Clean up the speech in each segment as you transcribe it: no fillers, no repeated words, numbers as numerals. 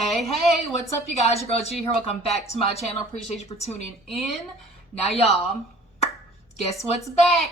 Hey, what's up, you guys? Your girl G here. Welcome back to my channel. Appreciate you for tuning in. Now, y'all, guess what's back?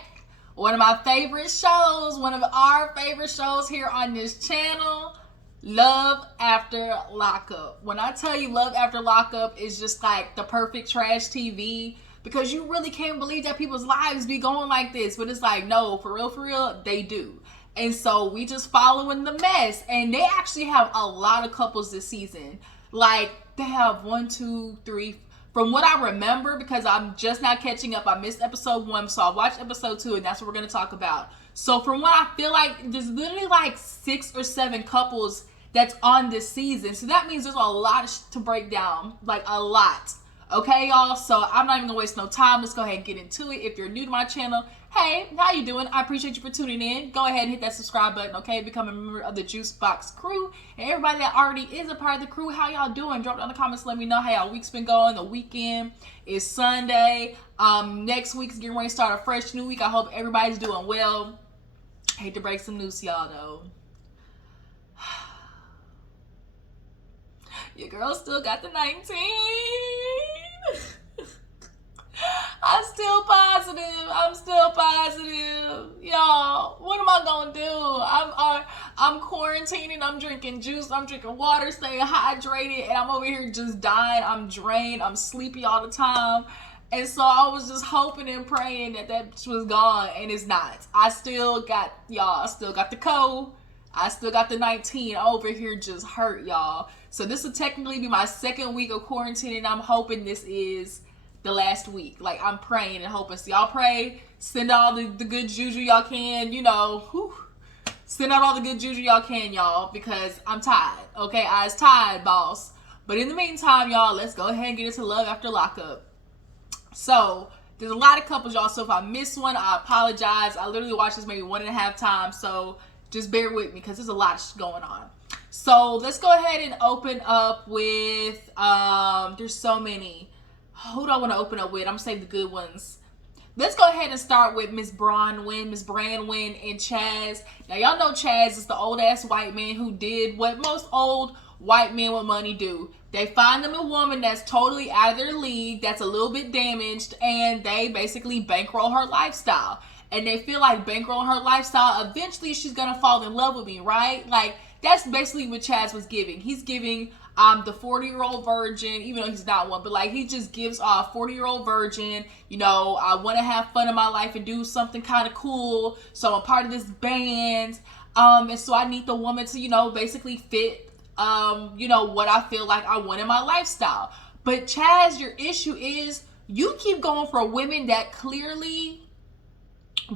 One of my favorite shows, one of our favorite shows here on this channel, Love After Lockup. When I tell you Love After Lockup is just like the perfect trash TV, because you really can't believe that people's lives be going like this. But it's like, no, for real, they do. And so we just following the mess. And they actually have a lot of couples this season. Like, they have 1, 2, 3. From what I remember, because I'm just not catching up, I missed episode 1, so I watched episode 2, and that's what we're going to talk about. So from what I feel like, there's literally like 6 or 7 couples that's on this season. So that means there's a lot to break down. Like, a lot. Okay, y'all? So I'm not even going to waste no time. Let's go ahead and get into it. If you're new to my channel, hey, how you doing? I appreciate you for tuning in. Go ahead and hit that subscribe button, okay? Become a member of the Juice Box crew. And everybody that already is a part of the crew, how y'all doing? Drop down in the comments. Let me know how y'all week's been going. The weekend is Sunday. Next week's getting ready to start a fresh new week. I hope everybody's doing well. Hate to break some news to y'all, though. Your girl still got the 19. I'm still positive. Y'all, what am I gonna do? I'm quarantining, I'm drinking juice, I'm drinking water, staying hydrated, and I'm over here just dying. I'm drained, I'm sleepy all the time. And so I was just hoping and praying that was gone, and it's not. I still got the cold. I still got the 19. I'm over here just hurt, y'all. So this will technically be my second week of quarantine, and I'm hoping this is the last week. Like, I'm praying and hoping. So y'all pray, send out all the good juju y'all can, send out all the good juju y'all can, y'all, because I'm tired. Okay, I was tired, boss. But in the meantime, y'all, let's go ahead and get into Love After Lockup. So there's a lot of couples, y'all. So if I miss one, I apologize. I literally watched this maybe 1.5 times, so just bear with me because there's a lot going on. So let's go ahead and open up with there's so many. Who do I want to open up with? I'm going to save the good ones. Let's go ahead and start with Miss Branwin, and Chaz. Now, y'all know Chaz is the old-ass white man who did what most old white men with money do. They find them a woman that's totally out of their league, that's a little bit damaged, and they basically bankroll her lifestyle. And they feel like bankrolling her lifestyle, eventually she's going to fall in love with me, right? Like, that's basically what Chaz was giving. He's giving the 40-year-old virgin, even though he's not one, but like he just gives a 40-year-old virgin, I want to have fun in my life and do something kind of cool, so I'm a part of this band, and so I need the woman to, basically fit, what I feel like I want in my lifestyle. But Chaz, your issue is you keep going for women that clearly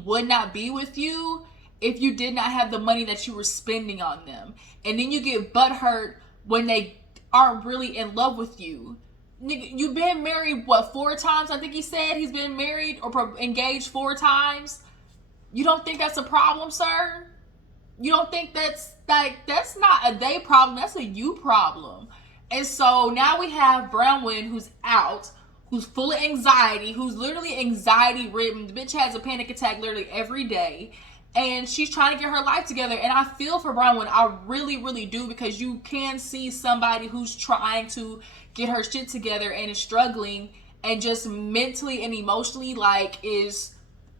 would not be with you if you did not have the money that you were spending on them. And then you get butthurt when they aren't really in love with you. Nigga, you've been married, 4 times? I think he said he's been married or engaged 4 times. You don't think that's a problem, sir? You don't think that's not a they problem, that's a you problem. And so now we have Branwin, who's out, who's full of anxiety, who's literally anxiety ridden. The bitch has a panic attack literally every day. And she's trying to get her life together. And I feel for Branwin. I really do, because you can see somebody who's trying to get her shit together and is struggling and just mentally and emotionally is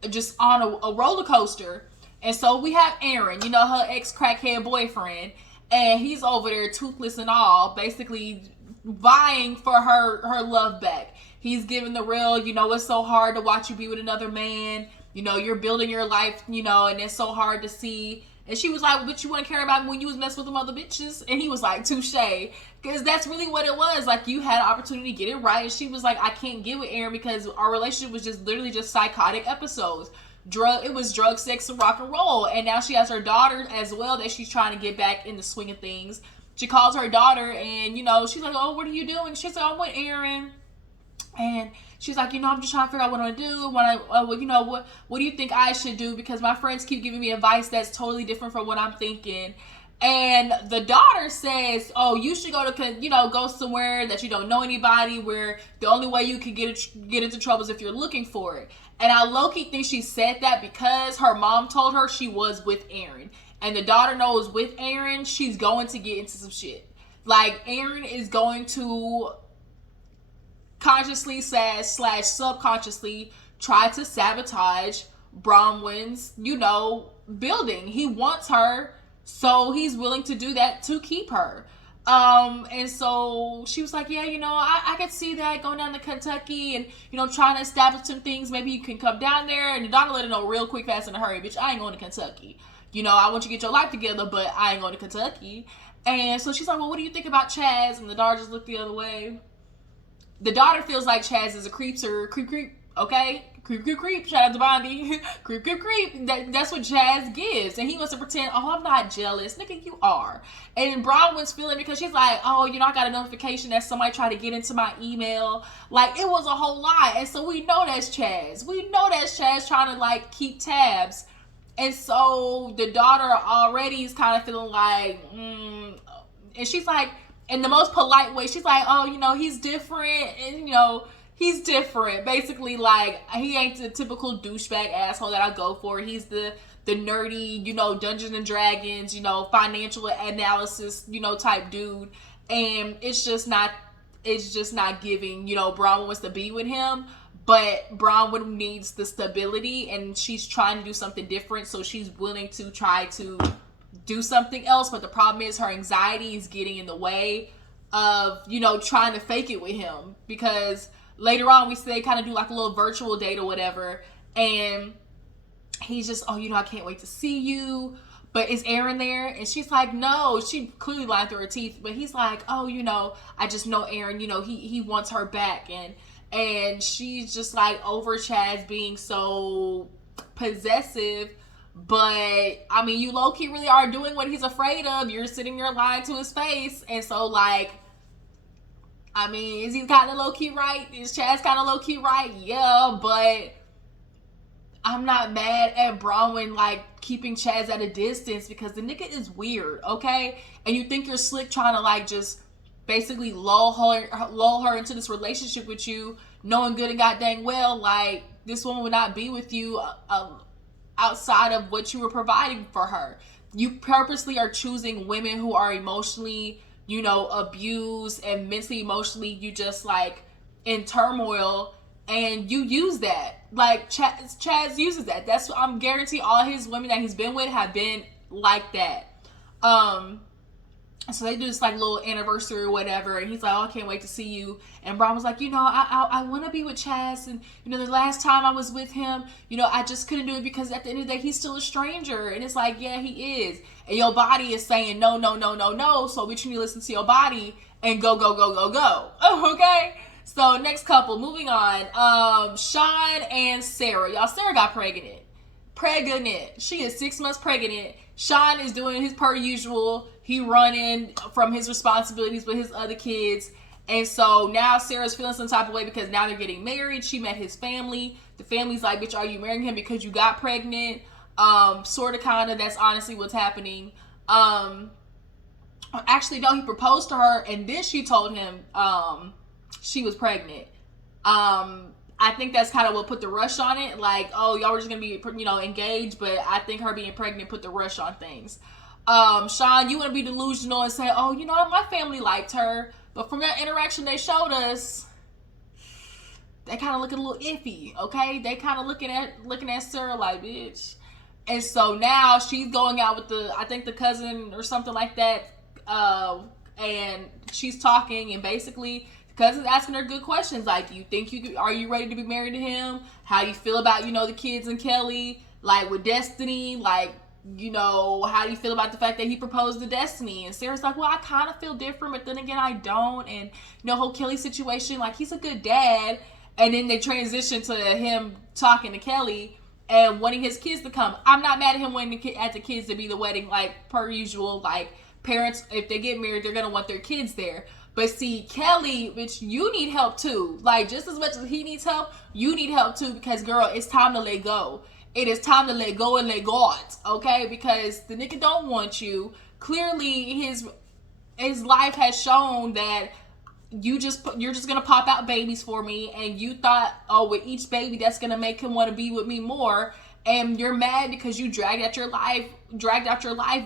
just on a roller coaster. And so we have Aaron, her ex-crackhead boyfriend, and he's over there toothless and all, basically vying for her love back. He's giving the real, it's so hard to watch you be with another man. You're building your life, and it's so hard to see. And she was like, but you wouldn't care about me when you was messing with them other bitches? And he was like, touche. Because that's really what it was. Like, you had an opportunity to get it right. And she was like, I can't get with Aaron because our relationship was just literally just psychotic episodes. It was drug, sex, and rock and roll. And now she has her daughter as well that she's trying to get back in the swing of things. She calls her daughter and, she's like, oh, what are you doing? She's like, I'm with Aaron. And she's like, I'm just trying to figure out what I'm going to do. What do you think I should do? Because my friends keep giving me advice that's totally different from what I'm thinking. And the daughter says, oh, you should go somewhere that you don't know anybody, where the only way you can get into trouble is if you're looking for it. And I low-key think she said that because her mom told her she was with Aaron. And the daughter knows with Aaron, she's going to get into some shit. Like, Aaron is going to consciously slash subconsciously try to sabotage Bronwyn's, building. He wants her, so he's willing to do that to keep her. And so she was like, yeah, I could see that going down to Kentucky and, trying to establish some things. Maybe you can come down there. And Donna let her know real quick, fast, in a hurry, bitch, I ain't going to Kentucky. I want you to get your life together, but I ain't going to Kentucky. And so she's like, well, what do you think about Chaz? And the daughter just looked the other way. The daughter feels like Chaz is a creepster. Creep, okay? Creep. Shout out to Bobbie. creep. That's what Chaz gives. And he wants to pretend, oh, I'm not jealous. Nigga, you are. And Branwin's feeling because she's like, oh, I got a notification that somebody tried to get into my email. Like, it was a whole lot. And so we know that's Chaz. We know that's Chaz trying to, like, keep tabs. And so the daughter already is kind of feeling like, and she's like, in the most polite way, she's like, oh, he's different. And, he's different. Basically, like, he ain't the typical douchebag asshole that I go for. He's the nerdy, Dungeons and Dragons, financial analysis, type dude. And it's just not giving, Branwin wants to be with him. But Branwin needs the stability, and she's trying to do something different. So she's willing to try to do something else, but the problem is her anxiety is getting in the way of, trying to fake it with him, because later on we say kind of do like a little virtual date or whatever, and he's just, oh, I can't wait to see you, but is Aaron there? And she's like, no. She clearly lied through her teeth, but he's like, oh, I just know Aaron, he wants her back, and she's just like over Chaz being so possessive. But, I mean, you low-key really are doing what he's afraid of. You're sitting there lying to his face. And so, like, I mean, is he kind of low-key right? Is Chaz kind of low-key right? Yeah, but I'm not mad at Branwin, like, keeping Chaz at a distance, because the nigga is weird, okay? And you think you're slick trying to, like, just basically lull her into this relationship with you, knowing good and god dang well, like, this woman would not be with you outside of what you were providing for her. You purposely are choosing women who are emotionally, abused and mentally, emotionally, you just like in turmoil, and you use that. Like Chaz uses that. That's, I'm guarantee all his women that he's been with have been like that. So they do this like little anniversary or whatever, and he's like, oh, I can't wait to see you. And Brian was like, I want to be with Chaz, and the last time I was with him, I just couldn't do it because at the end of the day he's still a stranger. And it's like, yeah, he is, and your body is saying no, so we need to listen to your body and go. Oh, okay. So next couple, moving on. Shawn and Sarah. Y'all, Sarah got pregnant. She is 6 months pregnant. Shawn is doing his per usual. He running from his responsibilities with his other kids. And so now Sarah's feeling some type of way because now they're getting married. She met his family. The family's like, bitch, are you marrying him because you got pregnant? Sort of, kind of. That's honestly what's happening. Actually, no, he proposed to her, and then she told him she was pregnant. I think that's kind of what put the rush on it. Like, oh, y'all were just going to be, engaged, but I think her being pregnant put the rush on things. Shawn, you want to be delusional and say, oh, my family liked her. But from that interaction they showed us, they kind of looking a little iffy, okay? They kind of looking at Sarah like, bitch. And so now she's going out with I think the cousin or something like that. And she's talking, and basically the cousin's asking her good questions. Like, do you think are you ready to be married to him? How do you feel about, the kids and Kelly? Like, with Destiny, like, how do you feel about the fact that he proposed to Destiny? And Sarah's like, well, I kind of feel different, but then again, I don't. And, whole Kelly situation, like, he's a good dad. And then they transition to him talking to Kelly and wanting his kids to come. I'm not mad at him wanting the kids to be the wedding, like, per usual. Like, parents, if they get married, they're going to want their kids there. But see, Kelly, bitch, you need help too. Like, just as much as he needs help, you need help too, because, girl, it's time to let go. It is time to let go and let God, okay? Because the nigga don't want you. Clearly, his life has shown that you're just gonna pop out babies for me, and you thought, oh, with each baby that's gonna make him want to be with me more, and you're mad because you dragged out your life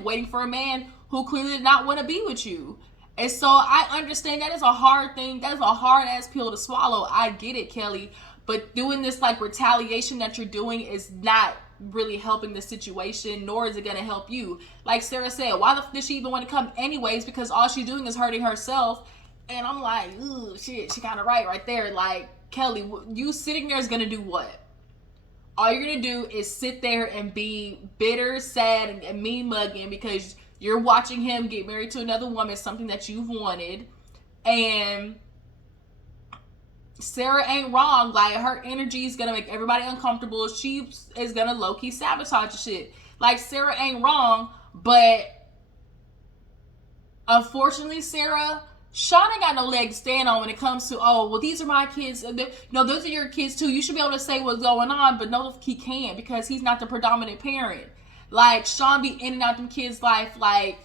waiting for a man who clearly did not want to be with you. And so I understand that is a hard thing. That is a hard ass pill to swallow. I get it, Kelly. But doing this like retaliation that you're doing is not really helping the situation, nor is it going to help you. Like Sarah said, why the f did she even want to come anyways? Because all she's doing is hurting herself. And I'm like, ooh, shit, she kind of right there. Like, Kelly, you sitting there is going to do what? All you're going to do is sit there and be bitter, sad, and mean mugging because you're watching him get married to another woman, something that you've wanted. And Sarah ain't wrong. Like, her energy is going to make everybody uncomfortable. She is going to low-key sabotage shit. Like, Sarah ain't wrong, but unfortunately, Sarah, Shawn ain't got no leg to stand on when it comes to, oh, well, these are my kids. No, those are your kids too. You should be able to say what's going on, but no, he can't because he's not the predominant parent. Like, Shawn be in and out them kids' life like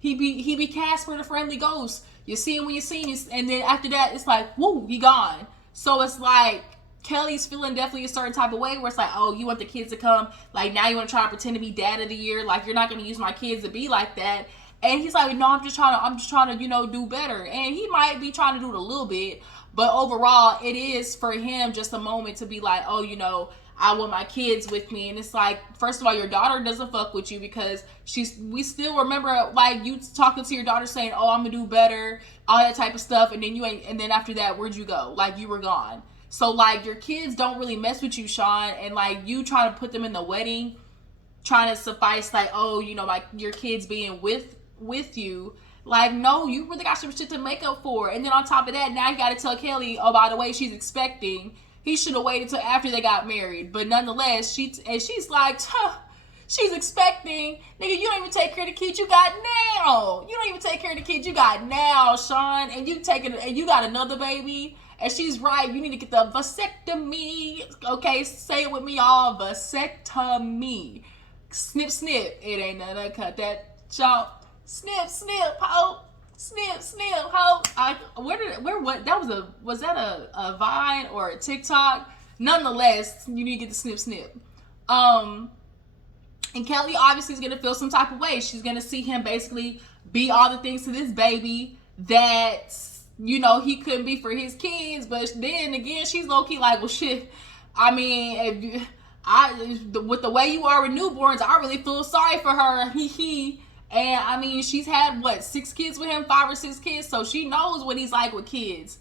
he be Casper the Friendly Ghost. You see him when you see him, and then after that, it's like, woo, he gone. So it's like Kelly's feeling definitely a certain type of way where it's like, oh, you want the kids to come, like now you want to try to pretend to be dad of the year, like you're not going to use my kids to be like that. And he's like, no, I'm just trying to, you know, do better. And he might be trying to do it a little bit, but overall, it is for him just a moment to be like, oh, you know, I want my kids with me. And it's like, first of all, your daughter doesn't fuck with you because we still remember like you talking to your daughter saying, oh, I'm gonna do better, all that type of stuff. And then and then after that, where'd you go? Like, you were gone. So like, your kids don't really mess with you, Shawn. And like, you trying to put them in the wedding, trying to suffice like, oh, you know, like your kids being with you. Like, no, you really got some shit to make up for. And then on top of that, now you got to tell Kelly, oh, by the way, she's expecting. He should have waited till after they got married. But nonetheless, she's like, she's expecting. Nigga, you don't even take care of the kids you got now. You don't even take care of the kids you got now, Shawn. And you got another baby. And she's right. You need to get the vasectomy. Okay, say it with me, y'all. Vasectomy. Snip, snip. It ain't nothing. Cut that, y'all. Snip, snip, ho. Snip, snip, ho. Was that a Vine or a TikTok? Nonetheless, you need to get the snip, snip. And Kelly obviously is gonna feel some type of way. She's gonna see him basically be all the things to this baby that, you know, he couldn't be for his kids. But then again, she's low key like, well, shit. I mean, with the way you are with newborns, I really feel sorry for her. And I mean, she's had what, 6 kids with him, 5 or 6 kids, so she knows what he's like with kids.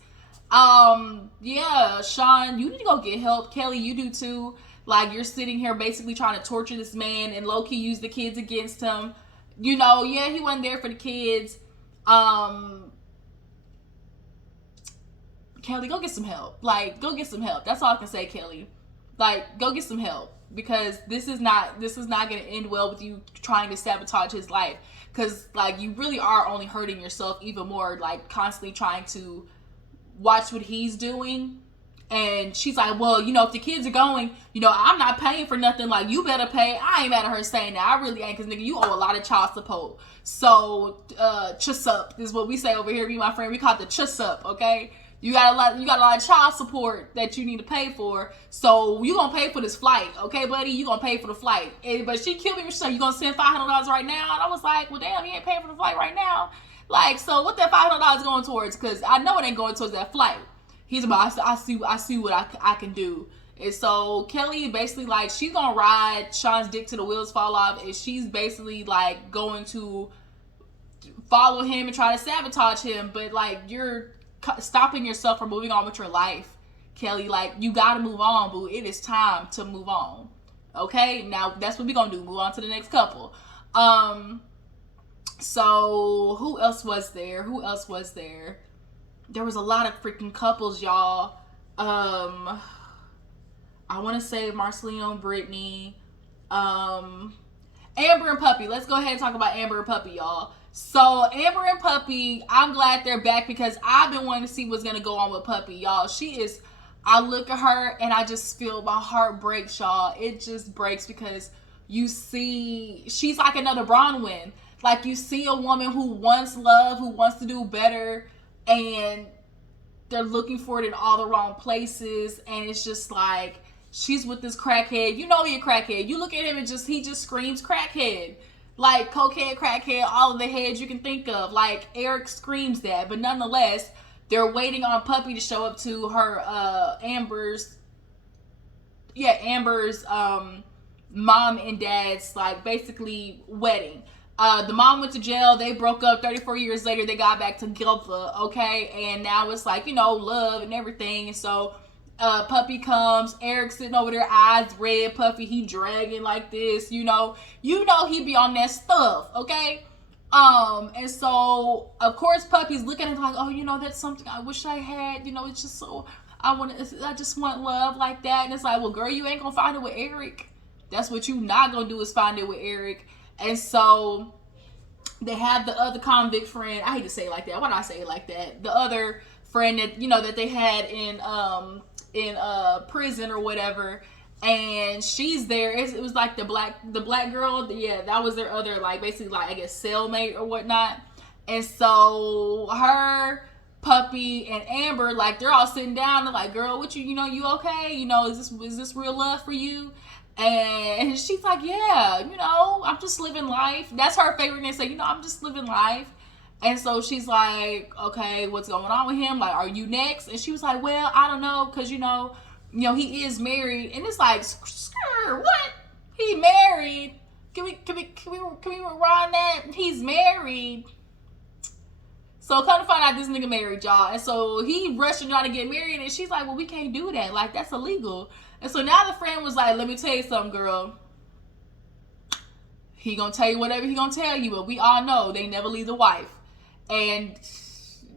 Yeah, Shawn, you need to go get help. Kelly, you do too. Like, you're sitting here basically trying to torture this man and low-key use the kids against him. You know, yeah, he wasn't there for the kids. Kelly, go get some help. Like, go get some help. That's all I can say, Kelly. Like, go get some help. Because this is not going to end well with you trying to sabotage his life. Because, like, you really are only hurting yourself even more, like, constantly trying to watch what he's doing. And she's like, well, you know, if the kids are going, you know, I'm not paying for nothing. Like, you better pay. I ain't mad at her saying that. I really ain't, because, nigga, you owe a lot of child support. So, Cashapp is what we say over here. Me and my friend, we call it the Cashapp, okay? You got a lot of child support that you need to pay for. So you gonna pay for this flight, okay, buddy? You gonna pay for the flight. But she killed me. So you gonna send $500 right now? And I was like, well, damn, you ain't paying for the flight right now. Like, so what that $500 going towards? Because I know it ain't going towards that flight. He's about, I see what I can do. And so Kelly basically, like, she's gonna ride Shawn's dick till the wheels fall off, and she's basically like going to follow him and try to sabotage him. But like, you're stopping yourself from moving on with your life, Kelly. Like, you gotta move on, boo. It is time to move on. Okay, now that's what we're gonna do. Move on to the next couple. So who else was there? There was a lot of freaking couples, y'all. I want to say Marcelino and Brittany, Amber and Puppy. Let's go ahead and talk about Amber and Puppy, y'all. So Amber and Puppy, I'm glad they're back because I've been wanting to see what's going to go on with Puppy, y'all. I look at her and I just feel my heart breaks, y'all. It just breaks because you see, she's like another Branwin. Like, you see a woman who wants love, who wants to do better, and they're looking for it in all the wrong places. And it's just like, she's with this crackhead. You know he a crackhead. You look at him and he just screams crackhead. like cokehead, crackhead, all of the heads you can think of. Like, Eric screams that, but nonetheless, they're waiting on Puppy to show up to her Amber's mom and dad's, like, basically wedding. The mom went to jail. They broke up. 34 years later, they got back together, okay? And now it's like, love and everything. And so Puppy comes. Eric sitting over there, eyes red. Puppy, he dragging like this, he be on that stuff, okay? And so, of course, Puppy's looking at it like, oh, that's something I wish I had. It's just so, I just want love like that. And it's like, well, girl, you ain't gonna find it with Eric. That's what you not gonna do, is find it with Eric. And so they have the other convict friend. I hate to say it like that. Why do I say it like that? The other friend that that they had in prison or whatever, and she's there. It was like the black girl. Yeah, that was their other, like, basically, like, I guess, cellmate or whatnot. And so her, Puppy, and Amber, like, they're all sitting down. They're like, girl, what you okay? Is this real love for you? And she's like, yeah, I'm just living life. That's her favorite thing to say, I'm just living life. And so she's like, okay, what's going on with him? Like, are you next? And she was like, well, I don't know, because, he is married. And it's like, what? He married? Can we rewind that? He's married. So come to find out, this nigga married, y'all. And so he rushing y'all to get married. And she's like, well, we can't do that. Like, that's illegal. And so now the friend was like, let me tell you something, girl. He gonna tell you whatever he gonna tell you, but we all know they never leave the wife. And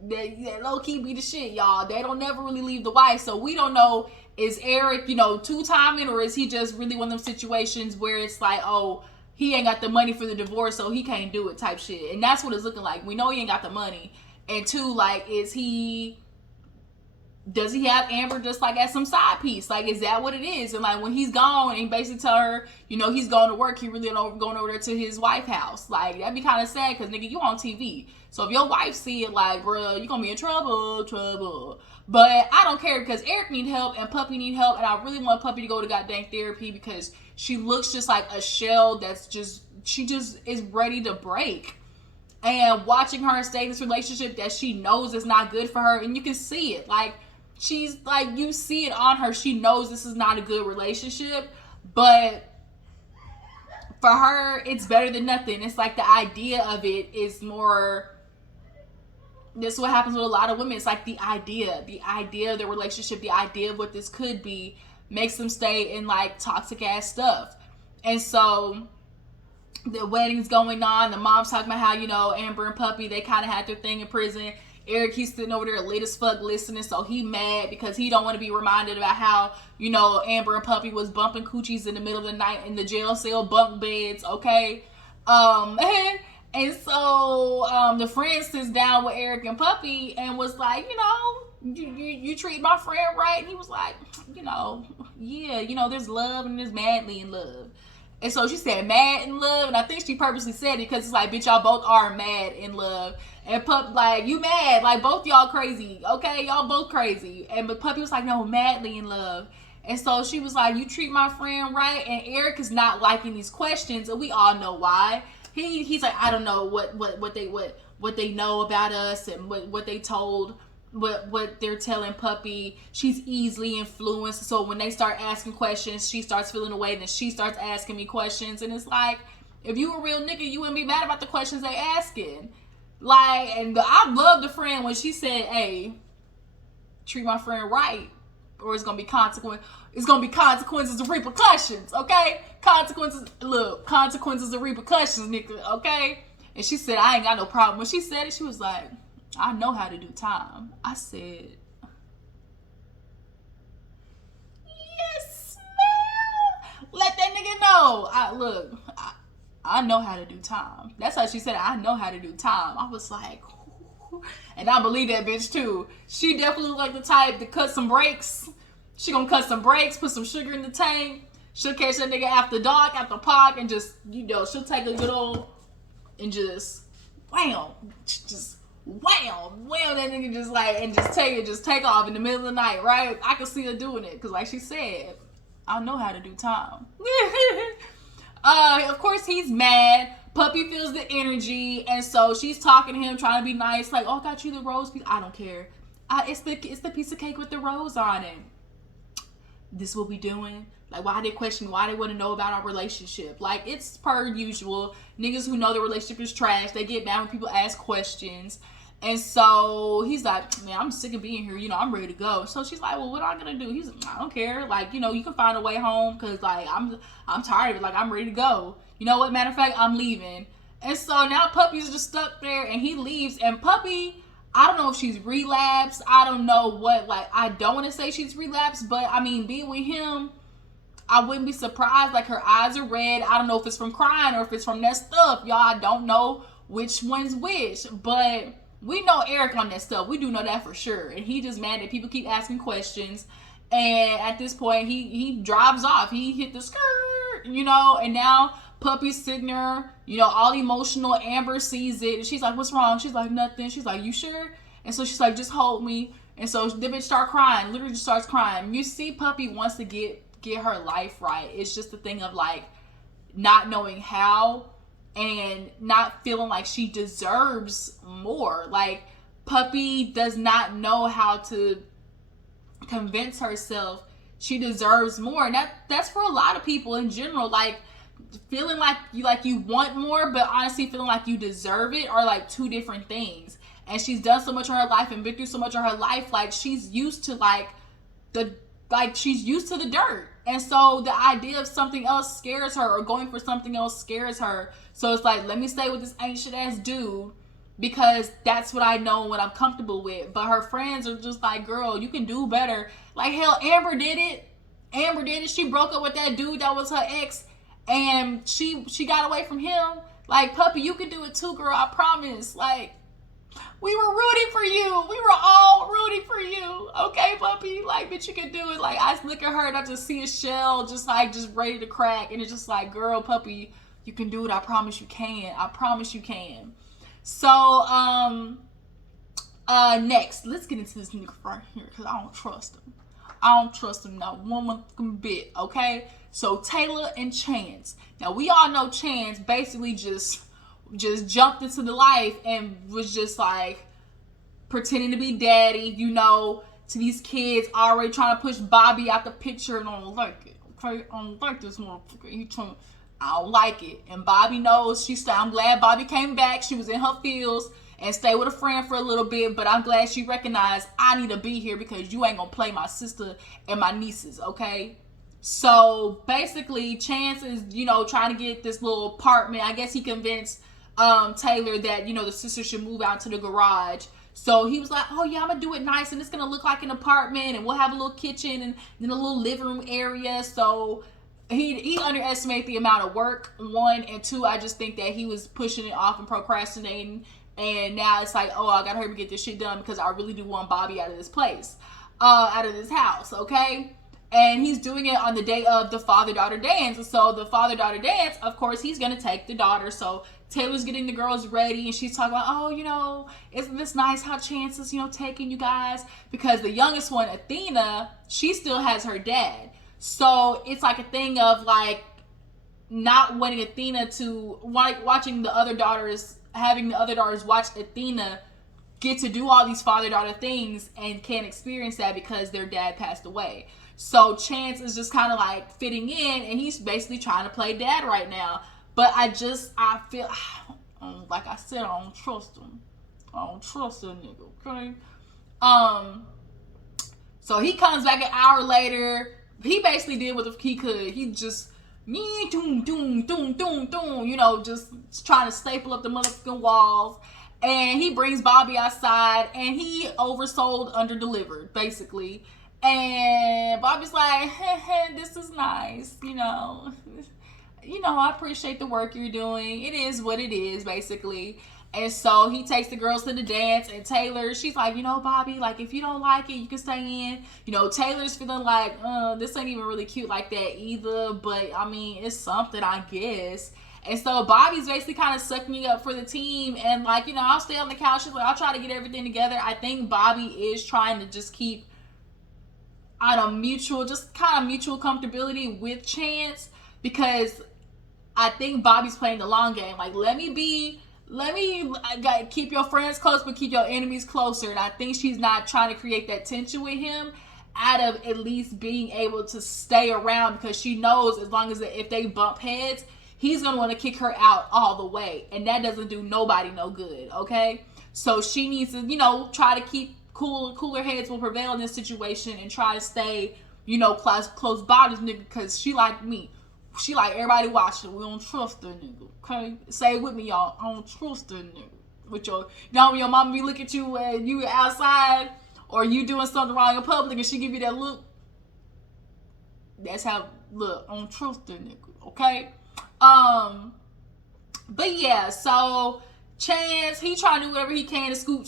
they low-key be the shit, y'all. They don't never really leave the wife. So we don't know, is Eric, two-timing, or is he just really one of them situations where it's like, oh, he ain't got the money for the divorce, so he can't do it type shit. And that's what it's looking like. We know he ain't got the money. And two, like, does he have Amber just, like, as some side piece? Like, is that what it is? And, like, when he's gone, and he basically tell her, he's going to work, he really going over there to his wife's house. Like, that'd be kind of sad, because, nigga, you on TV. So if your wife see it, like, bro, you gonna be in trouble. But I don't care, because Eric need help, and Puppy need help, and I really want Puppy to go to goddamn therapy, because she looks just like a shell she just is ready to break. And watching her stay in this relationship that she knows is not good for her, and you can see it, like, she's like, you see it on her. She knows this is not a good relationship, but for her, it's better than nothing. It's like the idea of it is more, this is what happens with a lot of women. It's like the idea of the relationship, the idea of what this could be makes them stay in, like, toxic ass stuff. And so the wedding's going on. The mom's talking about how, Amber and Puppy, they kind of had their thing in prison. Eric, he's sitting over there lit as fuck listening, so he mad because he don't want to be reminded about how, Amber and Puppy was bumping coochies in the middle of the night in the jail cell bunk beds, okay? And so the friend sits down with Eric and Puppy and was like, you treat my friend right? And he was like, yeah, there's love and there's madly in love. And so she said mad in love, and I think she purposely said it because it's like, bitch, y'all both are mad in love. And Pup, like, you mad, like, both y'all crazy, okay? Y'all both crazy. But Puppy was like, no, madly in love. And so she was like, you treat my friend right? And Eric is not liking these questions, and we all know why. He's like, I don't know what they know about us, and what they told, what they're telling Puppy. She's easily influenced, so when they start asking questions, she starts feeling away, and then she starts asking me questions. And it's like, if you a real nigga, you wouldn't be mad about the questions they asking. Like, and I love the friend when she said, hey, treat my friend right, or it's gonna be consequences and repercussions, okay? Consequences and repercussions, nigga, okay? And she said, I ain't got no problem. When she said it, she was like, I know how to do time. I said, yes, ma'am. Let that nigga know. I know how to do time. That's how she said it. I know how to do time. I was like, ooh. And I believe that bitch too. She definitely looked like the type to cut some brakes. She gonna cut some brakes, put some sugar in the tank. She'll catch that nigga after dark, after park, and just, she'll take a good old, and just, wham, that nigga just like, and just take off in the middle of the night, right? I can see her doing it, because like she said, I know how to do time. Of course he's mad. Puppy feels the energy, and so she's talking to him, trying to be nice, like, oh, I got you the rose piece. I don't care. It's the piece of cake with the rose on it. This what we doing? Like, why they question me? Why they want to know about our relationship? Like, it's per usual. Niggas who know the relationship is trash, they get mad when people ask questions. And so he's like, man, I'm sick of being here. You know, I'm ready to go. So she's like, well, what am I gonna do? He's like, I don't care. Like, you know, you can find a way home because, like, I'm tired of it. Like, I'm ready to go. You know what? Matter of fact, I'm leaving. And so now Puppy's just stuck there, and he leaves. And Puppy, I don't know if she's relapsed. I don't know what. Like, I don't want to say she's relapsed, but I mean, being with him, I wouldn't be surprised. Like, her eyes are red. I don't know if it's from crying or if it's from that stuff. Y'all, I don't know which one's which, but we know Eric on that stuff. We do know that for sure. And he just mad that people keep asking questions. And at this point, he drives off. He hit the skirt, you know, and now Puppy's sitting there, you know, all emotional. Amber sees it, and she's like, what's wrong? She's like, nothing. She's like, you sure? And so she's like, just hold me. And so the bitch start crying, literally just starts crying. You see Puppy wants to get her life right. It's just a thing of, like, not knowing how and not feeling like she deserves more. Like, Puppy does not know how to convince herself she deserves more. And that's for a lot of people in general. Like, feeling like you want more, but honestly feeling like you deserve it are like two different things. And she's done so much in her life and been through so much in her life. Like, she's used to she's used to the dirt. And so the idea of something else scares her, or going for something else scares her. So it's like, let me stay with this ancient ass dude because that's what I know and what I'm comfortable with. But her friends are just like, girl, you can do better. Like, hell, Amber did it. She broke up with that dude that was her ex, and she got away from him. Like, Puppy, you can do it too, girl. I promise. Like, we were rooting for you. We were all rooting for you. Okay, Puppy? Like, bitch, you can do it. Like, I just look at her and I just see a shell just ready to crack. And it's just like, girl, Puppy, you can do it. I promise you can. I promise you can. So, next, let's get into this nigga right here because I don't trust him. I don't trust him not one bit, okay? So, Taylor and Chance. Now, we all know Chance basically just jumped into the life and was just like pretending to be daddy, you know, to these kids, already trying to push Bobbie out the picture, and I don't like it. Okay, I don't like this motherfucker. I don't like it. And Bobbie knows. I'm glad Bobbie came back. She was in her feels and stayed with a friend for a little bit, but I'm glad she recognized I need to be here because you ain't gonna play my sister and my nieces, okay? So basically, Chance is, you know, trying to get this little apartment. I guess he convinced Taylor that, you know, the sister should move out to the garage. So he was like, oh yeah, I'm gonna do it nice, and it's gonna look like an apartment, and we'll have a little kitchen and then a little living room area. So he underestimated the amount of work, one, and two, I just think that he was pushing it off and procrastinating, and now it's like, oh, I gotta hurry up and get this shit done because I really do want Bobbie out of this place, out of this house, okay? And he's doing it on the day of the father-daughter dance. So the father-daughter dance, of course, he's going to take the daughter. So Taylor's getting the girls ready, and she's talking about, oh, you know, isn't this nice how Chance is, you know, taking you guys? Because the youngest one, Athena, she still has her dad. So it's like a thing of, like, not wanting Athena to, like, watching the other daughters, having the other daughters watch Athena get to do all these father-daughter things and can't experience that because their dad passed away. So Chance is just kind of like fitting in, and he's basically trying to play dad right now. But I feel, like I said, I don't trust him. I don't trust that nigga, okay? So he comes back an hour later. He basically did what he could. He just, you know, just trying to staple up the motherfucking walls. And he brings Bobbie outside, and he oversold, underdelivered, basically. And Bobbie's like, hey, this is nice, you know, I appreciate the work you're doing. It is what it is, basically. And so he takes the girls to the dance, and Taylor, she's like, you know, Bobbie, like, if you don't like it, you can stay in. You know, Taylor's feeling like, this ain't even really cute like that either, but I mean, it's something, I guess. And so Bobbie's basically kind of sucking up for the team, and like, you know, I'll stay on the couch, she's like, I'll try to get everything together. I think Bobbie is trying to just keep on a mutual comfortability with Chance, because I think Bobbie's playing the long game. Like, let me keep your friends close, but keep your enemies closer. And I think she's not trying to create that tension with him out of at least being able to stay around, because she knows as long as if they bump heads, he's going to want to kick her out all the way. And that doesn't do nobody no good, okay? So she needs to, try to keep cooler heads will prevail in this situation and try to stay, close by this nigga, because she like me. She like everybody watching. We don't trust that nigga, okay? Say it with me, y'all. I don't trust that nigga. With your, when your mama be looking at you and you outside or you doing something wrong in public and she give you that look. That's how, look, I don't trust that nigga, okay? But yeah, so Chance, he trying to do whatever he can to scoot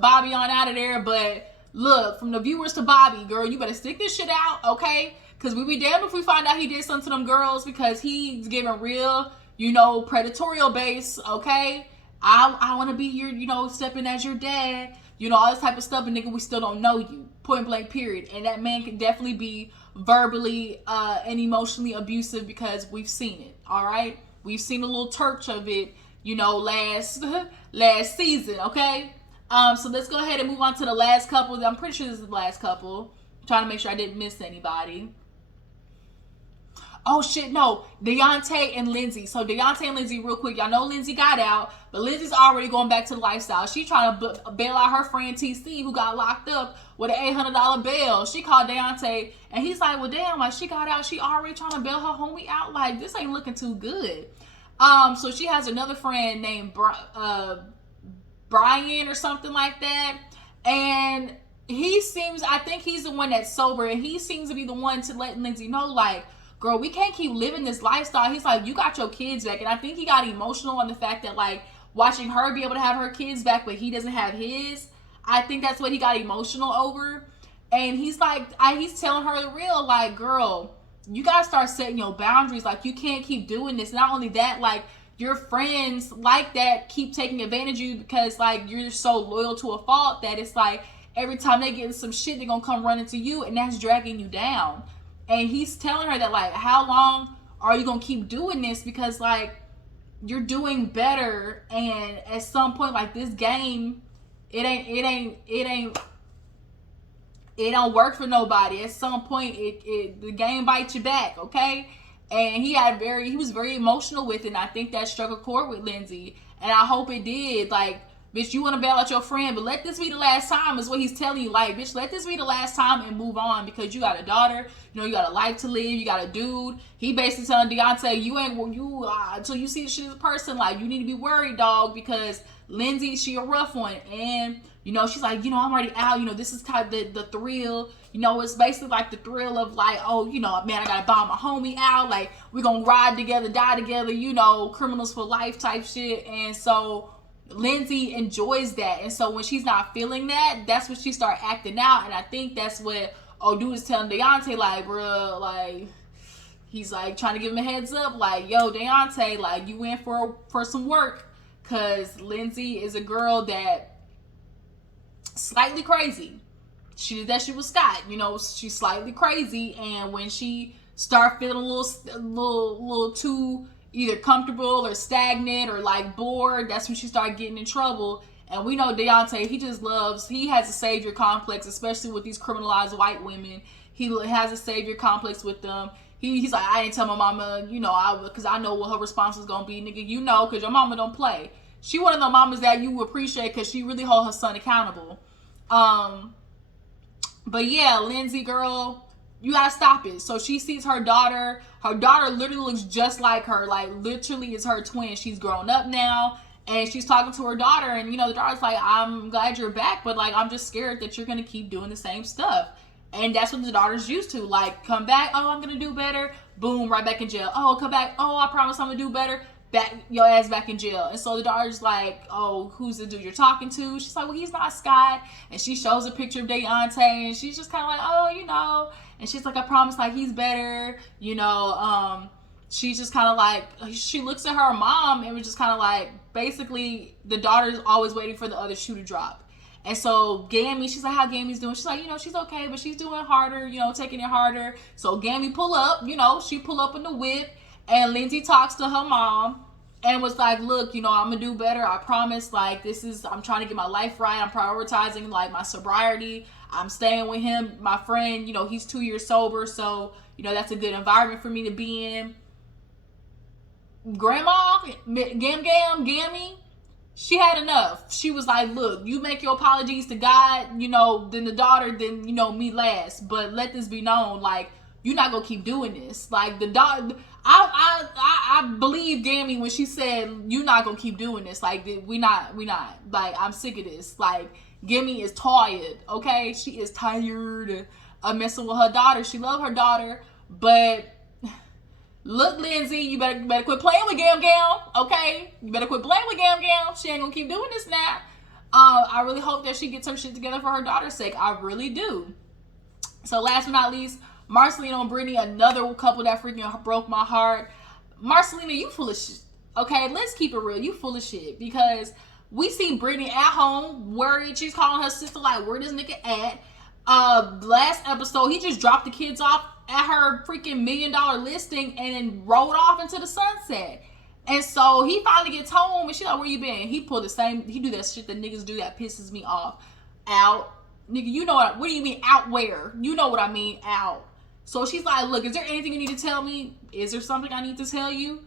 Bobbie on out of there. But look, from the viewers to Bobbie, girl, you better stick this shit out, okay? Because we be damned if we find out he did something to them girls, because he's giving real, predatorial base, okay? I want to be your, stepping as your dad, all this type of stuff, and nigga, we still don't know you. Point blank, period. And that man can definitely be verbally and emotionally abusive, because we've seen it, all right? We've seen a little touch of it, last season, okay? So let's go ahead and move on to the last couple. I'm pretty sure this is the last couple. I'm trying to make sure I didn't miss anybody. Oh shit, no. Deontay and Lindsey. So Deontay and Lindsey, real quick. Y'all know Lindsey got out, but Lindsey's already going back to the lifestyle. She trying to bail out her friend TC, who got locked up with an $800 bail. She called Deontay, and he's like, well, damn, like, she got out. She already trying to bail her homie out. Like, this ain't looking too good. So she has another friend named Brian or something like that. And I think he's the one that's sober, and he seems to be the one to let Lindsey know, like, girl, we can't keep living this lifestyle. He's like, you got your kids back. And I think he got emotional on the fact that, like, watching her be able to have her kids back, but he doesn't have his. I think that's what he got emotional over. And he's like, he's telling her the real, like, girl, you got to start setting your boundaries. Like, you can't keep doing this. Not only that, like, your friends like that keep taking advantage of you because, like, you're so loyal to a fault that it's like every time they get some shit, they're going to come running to you, and that's dragging you down. And he's telling her that, like, how long are you going to keep doing this? Because, like, you're doing better. And at some point, like, this game, it don't work for nobody. At some point, the game bites you back, okay? And he was very emotional with it. And I think that struck a chord with Lindsey. And I hope it did. Like, bitch, you want to bail out your friend, but let this be the last time, is what he's telling you. Like, bitch, let this be the last time and move on, because you got a daughter, you got a life to live, you got a dude. He basically telling Deontay, until you see shit as a person, like, you need to be worried, dog, because Lindsey, she a rough one. And, she's like, I'm already out, this is kind of the thrill, it's basically like the thrill of, like, oh, man, I gotta bomb my homie out, like, we're gonna ride together, die together, criminals for life type shit. And so Lindsey enjoys that. And so when she's not feeling that, that's when she start acting out. And I think that's what dude is telling Deontay, like, bruh, like, he's like trying to give him a heads up, like, yo, Deontay, like, you in for some work, because Lindsey is a girl that slightly crazy. She did that shit with Scott, she's slightly crazy. And when she start feeling a little too either comfortable or stagnant or, like, bored, that's when she started getting in trouble. And we know Deontay, he has a savior complex, especially with these criminalized white women. He has a savior complex with them. He's like, I didn't tell my mama, because I know what her response is going to be. Nigga, because your mama don't play. She one of the mamas that you appreciate because she really hold her son accountable. But yeah, Lindsey, girl, you gotta stop it. So she sees her daughter. Her daughter literally looks just like her. Like, literally is her twin. She's grown up now. And she's talking to her daughter. And, the daughter's like, I'm glad you're back. But, like, I'm just scared that you're going to keep doing the same stuff. And that's what the daughter's used to. Like, come back. Oh, I'm going to do better. Boom, right back in jail. Oh, come back. Oh, I promise I'm going to do better. Back, your ass back in jail. And so the daughter's like, oh, who's the dude you're talking to? She's like, well, he's not Scott. And she shows a picture of Deontay. And she's just kind of like, oh, And she's like, I promise, like, he's better. She's just kind of like, she looks at her mom and was just kind of like, basically, the daughter's always waiting for the other shoe to drop. And so Gammy, she's like, how Gammy's doing? She's like, she's okay, but she's doing harder, taking it harder. So Gammy pull up, she pull up in the whip. And Lindsey talks to her mom and was like, look, I'm gonna do better, I promise. Like, I'm trying to get my life right, I'm prioritizing like my sobriety, I'm staying with him, my friend, he's 2 years sober, so that's a good environment for me to be in. Grandma Gammy, she had enough. She was like, look, you make your apologies to God, then the daughter, then me last, but let this be known, like, you're not gonna keep doing this. Like, the daughter, I believe Gammy when she said you're not gonna keep doing this. Like, we not. Like, I'm sick of this. Like, Gammy is tired. Okay, she is tired of messing with her daughter. She love her daughter, but look, Lindsey, you better quit playing with Gam. Okay, you better quit playing with Gam. She ain't gonna keep doing this now. I really hope that she gets her shit together for her daughter's sake. I really do. So last but not least, Marcelino and Brittany, another couple that freaking broke my heart. Marcelino, you full of shit. Okay, let's keep it real. You full of shit, because we see Brittany at home worried. She's calling her sister like, where this nigga at? Last episode, he just dropped the kids off at her freaking $1 million listing and then rolled off into the sunset. And so he finally gets home and she's like, where you been? He do that shit that niggas do that pisses me off. Out. Nigga, you know what do you mean out where? You know what I mean, out. So she's like, look, is there anything you need to tell me? Is there something I need to tell you?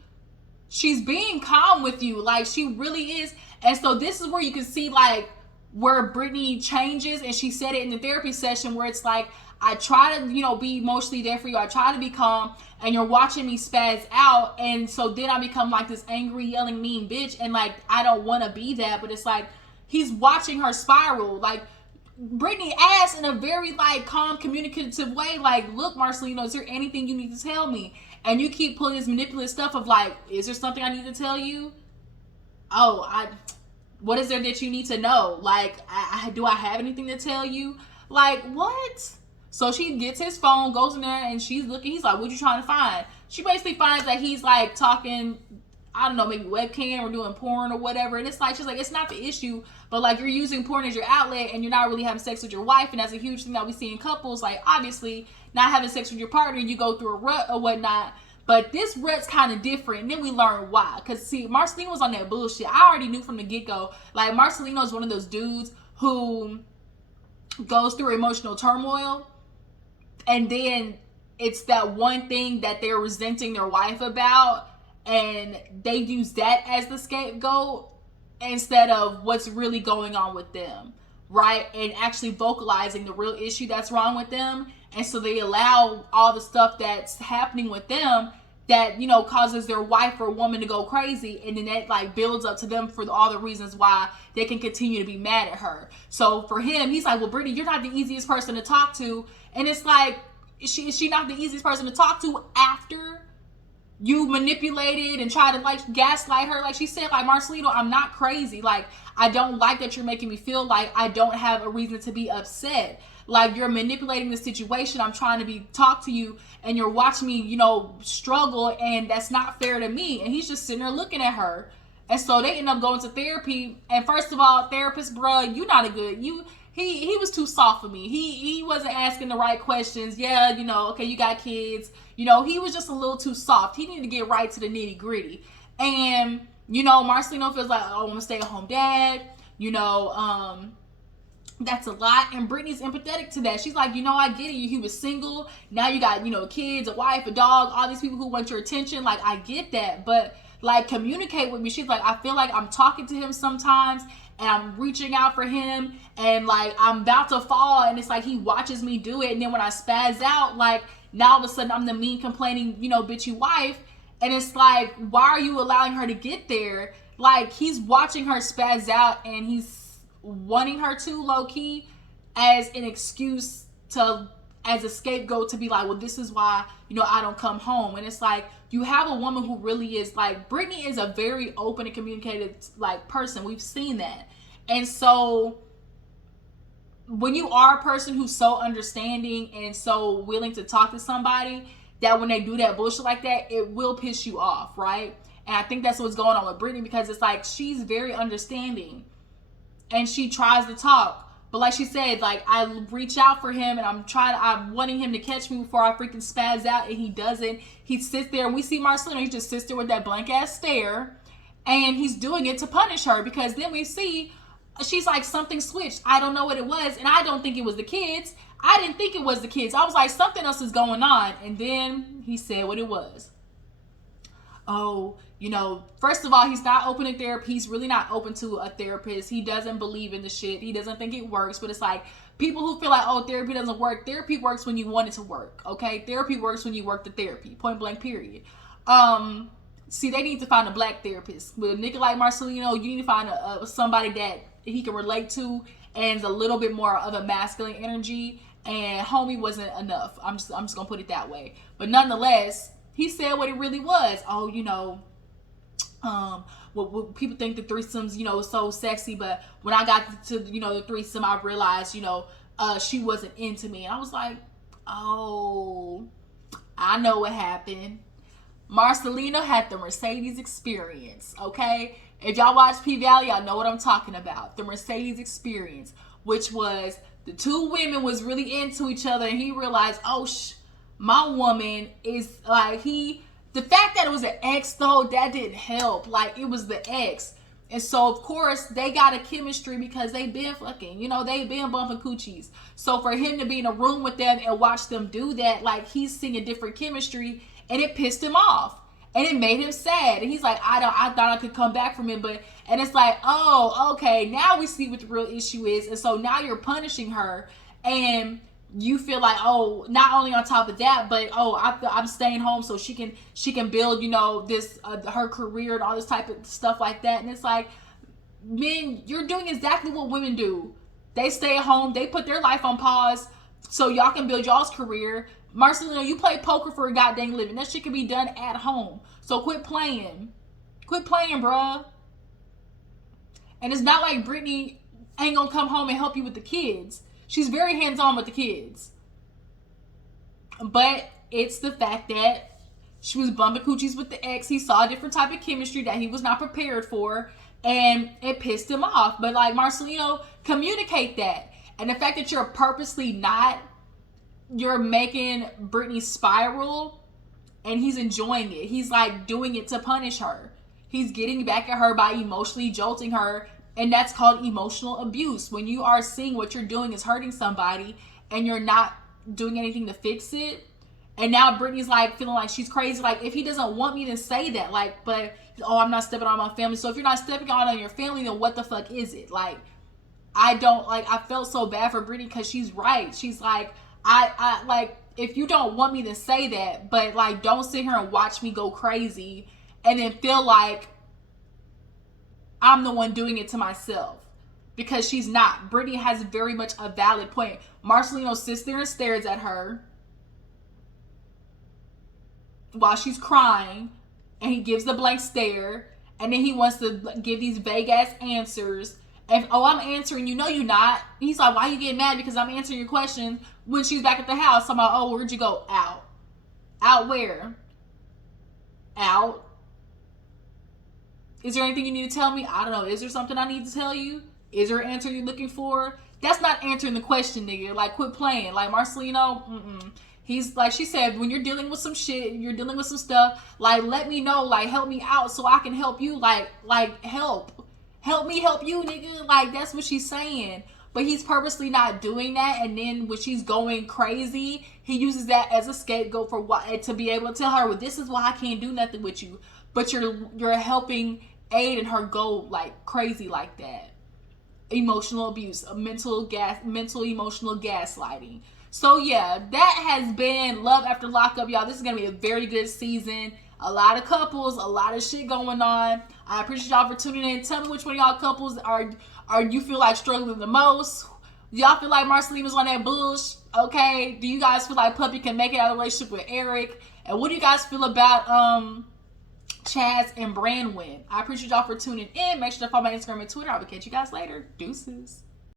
She's being calm with you. Like, she really is. And so this is where you can see, like, where Brittany changes. And she said it in the therapy session where it's like, I try to, be emotionally there for you. I try to be calm. And you're watching me spaz out. And so then I become like this angry, yelling, mean bitch. And, like, I don't want to be that. But it's like, he's watching her spiral. Like, Brittany asked in a very, like, calm, communicative way, like, look, Marcelino, is there anything you need to tell me? And you keep pulling this manipulative stuff of, like, is there something I need to tell you? What is there that you need to know? Like, do I have anything to tell you? Like, what? So she gets his phone, goes in there, and she's looking. He's like, what you trying to find? She basically finds that he's, like, talking, I don't know, maybe webcam or doing porn or whatever. And it's like, she's like, it's not the issue, but, like, you're using porn as your outlet and you're not really having sex with your wife. And that's a huge thing that we see in couples. Like, obviously, not having sex with your partner, you go through a rut or whatnot. But this rut's kind of different. And then we learn why. Because, see, Marcelino was on that bullshit. I already knew from the get-go. Like, Marcelino is one of those dudes who goes through emotional turmoil. And then it's that one thing that they're resenting their wife about. And they use that as the scapegoat instead of what's really going on with them, right? And actually vocalizing the real issue that's wrong with them. And so they allow all the stuff that's happening with them that, causes their wife or woman to go crazy. And then that, like, builds up to them for all the reasons why they can continue to be mad at her. So for him, he's like, well, Brittany, you're not the easiest person to talk to. And it's like, is she not the easiest person to talk to after you manipulated and try to, like, gaslight her? Like she said, like, Marcelino, I'm not crazy. Like, I don't like that you're making me feel like I don't have a reason to be upset. Like, you're manipulating the situation. I'm trying to talk to you and you're watching me, struggle, and that's not fair to me. And he's just sitting there looking at her. And so they end up going to therapy. And first of all, therapist, bruh, you not a good, he was too soft for me. He wasn't asking the right questions. Yeah, okay, you got kids. He was just a little too soft. He needed to get right to the nitty gritty. And, Marcelino feels like, oh, I'm gonna stay at home dad. That's a lot. And Brittany's empathetic to that. She's like, I get it. He was single. Now you got, kids, a wife, a dog, all these people who want your attention. Like, I get that. But, like, communicate with me. She's like, I feel like I'm talking to him sometimes and I'm reaching out for him and, like, I'm about to fall and it's like he watches me do it. And then when I spaz out, like, now all of a sudden I'm the mean, complaining, bitchy wife. And it's like, why are you allowing her to get there? Like, he's watching her spaz out and he's wanting her to, low-key, as an excuse to, as a scapegoat to be like, well, this is why, I don't come home. And it's like, you have a woman who really is, like, Brittany is a very open and communicative, like, person. We've seen that. And so when you are a person who's so understanding and so willing to talk to somebody, that when they do that bullshit like that, it will piss you off, right? And I think that's what's going on with Brittany, because it's like, she's very understanding and she tries to talk, But like she said, like I reach out for him and I'm wanting him to catch me before I freaking spaz out, and he doesn't. He sits there and we see Marcelino, he just sits there with that blank ass stare, and he's doing it to punish her, because then we see she's like, something switched. I don't know what it was, and I don't think it was the kids. I didn't think it was the kids. I was like, something else is going on. And then he said what it was. Oh, you know, first of all, he's not open to therapy. He's really not open to a therapist. He doesn't believe in the shit. He doesn't think it works. But it's like, people who feel like, oh, therapy doesn't work. Therapy works when you want it to work, okay? Therapy works when you work the therapy, point blank, period. See, they need to find a black therapist. With a nigga like Marcelino, you need to find somebody that he can relate to and a little bit more of a masculine energy. And homie wasn't enough. I'm just gonna put it that way. But nonetheless, he said what it really was. Oh, you know, what people think the threesomes, you know, is so sexy, but when I got to you know, the threesome, I realized, you know, she wasn't into me. And I was like, oh, I know what happened. Marcelino had the Mercedes experience, okay? If y'all watch P-Valley, y'all know what I'm talking about. The Mercedes experience, which was the two women was really into each other, and he realized, oh, my woman is like, the fact that it was an ex though, that didn't help. Like, it was the ex. And so, of course, they got a chemistry because they been fucking, you know, they been bumping coochies. So for him to be in a room with them and watch them do that, like, he's seeing a different chemistry, and it pissed him off. And it made him sad. And he's like, I thought I could come back from it. And it's like, oh, okay, now we see what the real issue is. And so now you're punishing her. And you feel like, oh, not only on top of that, but, oh, I'm staying home so she can build, you know, this, her career and all this type of stuff like that. And it's like, men, you're doing exactly what women do. They stay at home. They put their life on pause so y'all can build y'all's career. Marcelino, you play poker for a goddamn living. That shit can be done at home. So quit playing. Quit playing, bruh. And it's not like Brittany ain't gonna come home and help you with the kids. She's very hands-on with the kids. But it's the fact that she was bumping coochies with the ex. He saw a different type of chemistry that he was not prepared for. And it pissed him off. But like, Marcelino, communicate that. And the fact that you're purposely not, you're making Brittany spiral, and he's enjoying it. He's like doing it to punish her. He's getting back at her by emotionally jolting her, and that's called emotional abuse. When you are seeing what you're doing is hurting somebody and you're not doing anything to fix it, and now Brittany's like feeling like she's crazy. Like, if he doesn't want me to say that, like, but, oh, I'm not stepping on my family. So if you're not stepping on your family, then what the fuck is it? Like, I felt so bad for Brittany, because she's right. She's like, I like, if you don't want me to say that, but like, don't sit here and watch me go crazy and then feel like I'm the one doing it to myself, because she's not. Brittany has very much a valid point. Marcelino sits there and stares at her while she's crying, and he gives the blank stare, and then he wants to give these vague ass answers. And, oh, I'm answering you. No, you're not. He's like, why you getting mad? Because I'm answering your question when she's back at the house. I'm like, oh, where'd you go? Out. Out where? Out. Is there anything you need to tell me? I don't know. Is there something I need to tell you? Is there an answer you're looking for? That's not answering the question, nigga. Like, quit playing. Like, Marcelino, he's like she said, when you're dealing with some shit, you're dealing with some stuff, like, let me know. Like, help me out so I can help you. Like help. Help me help you, nigga. Like, that's what she's saying. But he's purposely not doing that. And then when she's going crazy, he uses that as a scapegoat for what, to be able to tell her, well, this is why I can't do nothing with you. But you're helping aid in her go like crazy like that. Emotional abuse, mental emotional gaslighting. So yeah, that has been Love After Lockup, y'all. This is gonna be a very good season. A lot of couples, a lot of shit going on. I appreciate y'all for tuning in. Tell me which one of y'all couples are you feel like struggling the most. Y'all feel like Marcelino's on that bullshit? Okay. Do you guys feel like Puppy can make it out of a relationship with Eric? And what do you guys feel about Chaz and Branwin? I appreciate y'all for tuning in. Make sure to follow my Instagram and Twitter. I will catch you guys later. Deuces.